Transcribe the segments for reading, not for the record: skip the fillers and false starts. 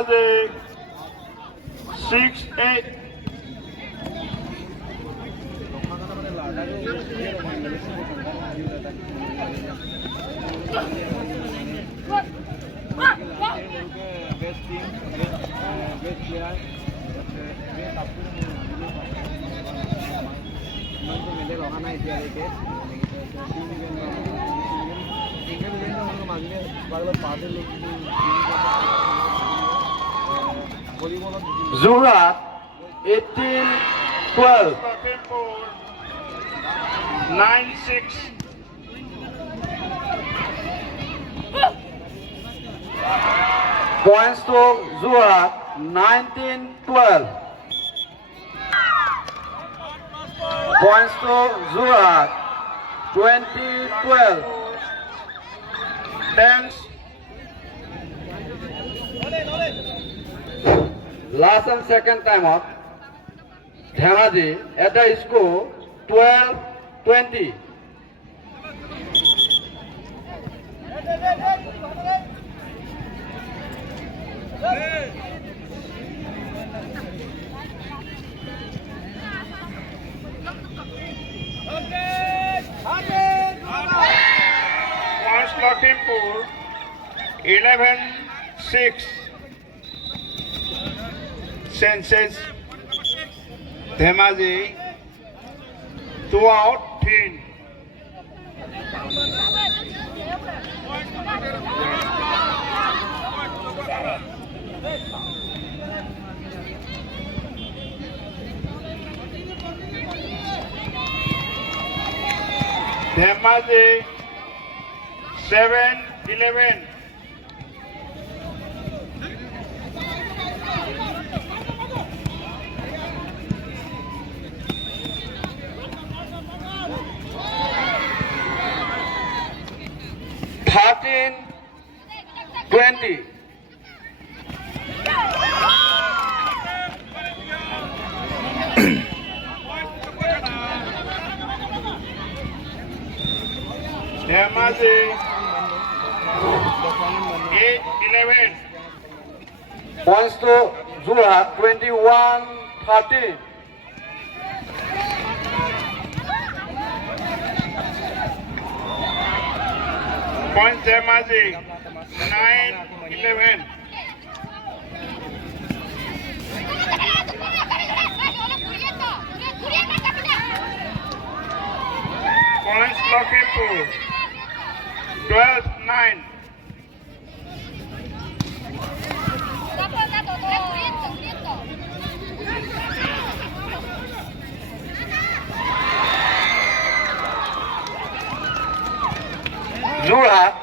Dhemaji 6-8. Zorat 18-12. 9-6. Points to Zorat 19-12. Points to Zorat 20-12. Thanks. Last and second time out. Dhemaji at the score 12-20. Points Lakhimpur 11-6. Senses Dhemaji 2 out 10. Dhemaji 7-11. Thirteen, 20. Dhemaji 8-11. Points to Zorat 21-13. Points Dhemaji 9-11. Points Lakhimpur 12-9. Zorat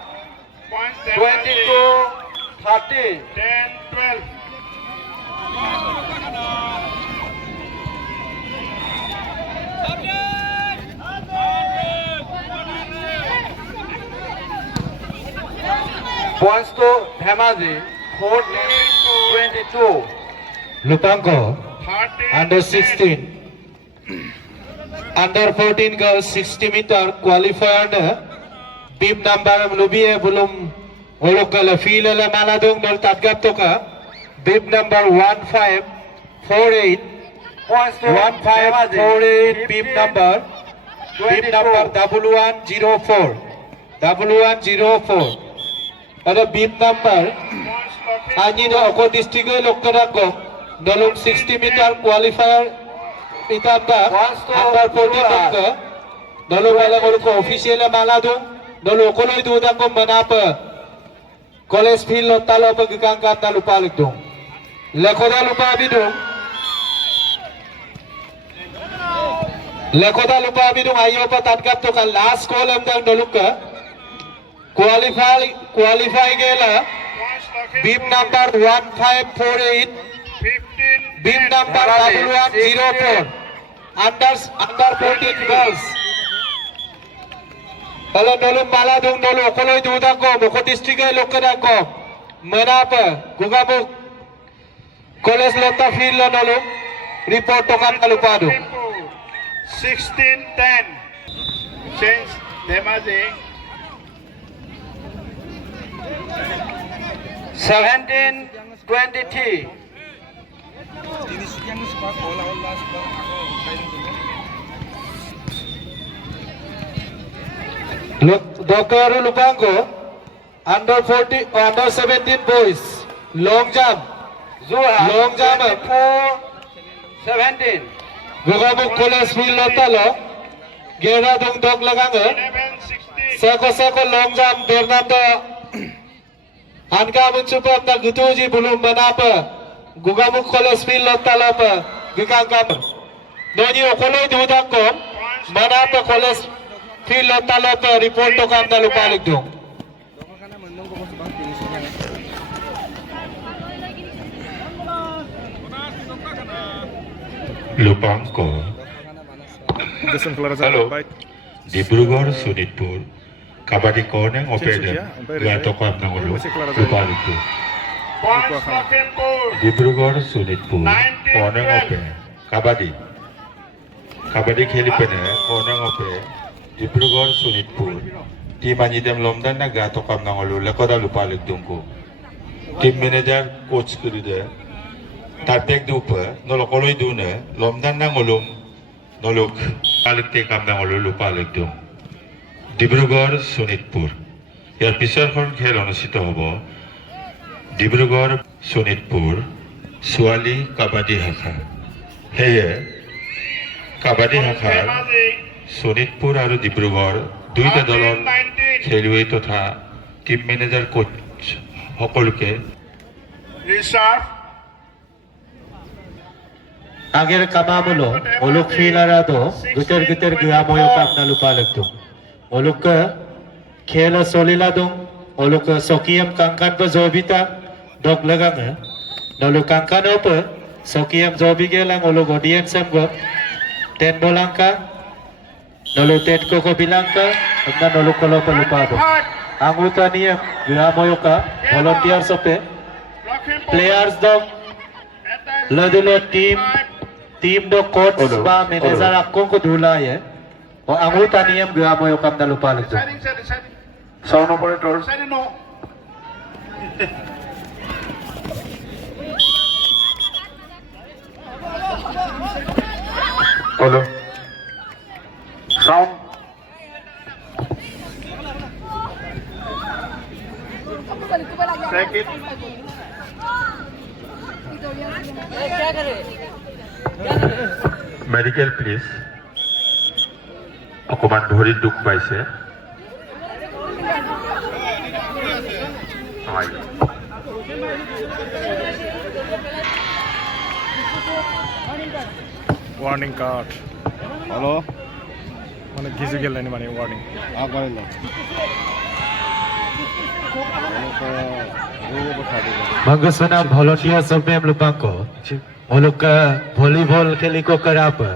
22-13. 10-12. Points to Dhemaji 14-22. Lupango, under 16, under 14 girls 60 meter qualifier bib number lubiye bulum olokala feel ala maladong nol tatgap toka bib number 1548 Points to 1548 bib number W104 W104 ada bib number Anyi do ako district lokara ko dolong 60 meter qualifier itamba under 14 ka dolo wala ko official malado dolo ko loy duda ko manapa college field lo talo pagkangkat na lupalik dong lekoda lupa bidong ayo pa tatgap to ka last column dang dolok ka qualify gela bib number 1548 bib number W104 under 14 girls kalau dolong maladong dolo koloy duda ko moko district ay lokada ko manapa gugabu college lota field lo dolo report to kan kalupado 16-10. Change Dhemaji 17-12. 23. Dr. Lupango, under 17 boys, long jump, Zuha, long jump, 24, 17. Gugabuk College Field Lotalo, Gera Dung Dog Laganga, 11, 16. Sako long jump, Bernardo, Anka Munchupap na Gutuji Bulum Banapa, Gugabuk College Field Lotalapa, Gigangam, Doni Okolo Dudakom, Manapa College Field Lotalapa, report to Kamna Lupalik Dung. Lupanko. Halo. Dibrugarh Sonitpur. Kabaddi Korneng Opeden. Gatokam Nangolu. Lupaliku. Points Lakhimpur. Dibrugarh Sonitpur. Korneng Open. Kabaddi. Kabaddi Khelipene. Korneng Open. Dibrugarh Sonitpur. Team Anidem Lomdan na Gatokam Nangolu. Lakoda Lupalik Dunko. Team Manager Coach Kuride. Tapek dupa, nolok oloy dune, lomdan na ngolum, nolok palik te kam na ngolulu palik dum. Dibrugarh Sonitpur. ইয়াৰ পিছৰখন খেল অনুষ্ঠিত হ'ব ডিব্ৰুগড় শোণিতপুৰ ছোৱালী কাবাডী শাখা। সেয়ে কাবাডী শাখাৰ শোণিতপুৰ আৰু ডিব্ৰুগড় দুইটা দলৰ খেলুৱৈ তথা টিম মেনেজাৰ কোচ সকলোকে Reserve. Agar kamamulo, oluk filarado, guter gua moyo kapna lupa legdo. Oluk ke khela soliladong, oluk ke sokiyam kangkan pa zobita, dog lagang noluk kangkan opa, sokiyam zobi gelang oluk audience go, ten bolangka, noluk tet koko bilangka, agna noluk kolo pa lupa do. Anguta niya gua moyo ka, volunteer sope, players dog, ladulo team do coach ba manager akko ko dhula hai aur anguta niyam gaya moyo kam na lupa lag Setting. sound operator Setting no. hello Sound. Check it. Medical please অকমান ভৰিত দুখ পাইছে হয় warning card Hello. माने घिसु गेल्ने माने warning Agora Magusana volunteer sope am lupa ko oluk volleyball kheli ko karapa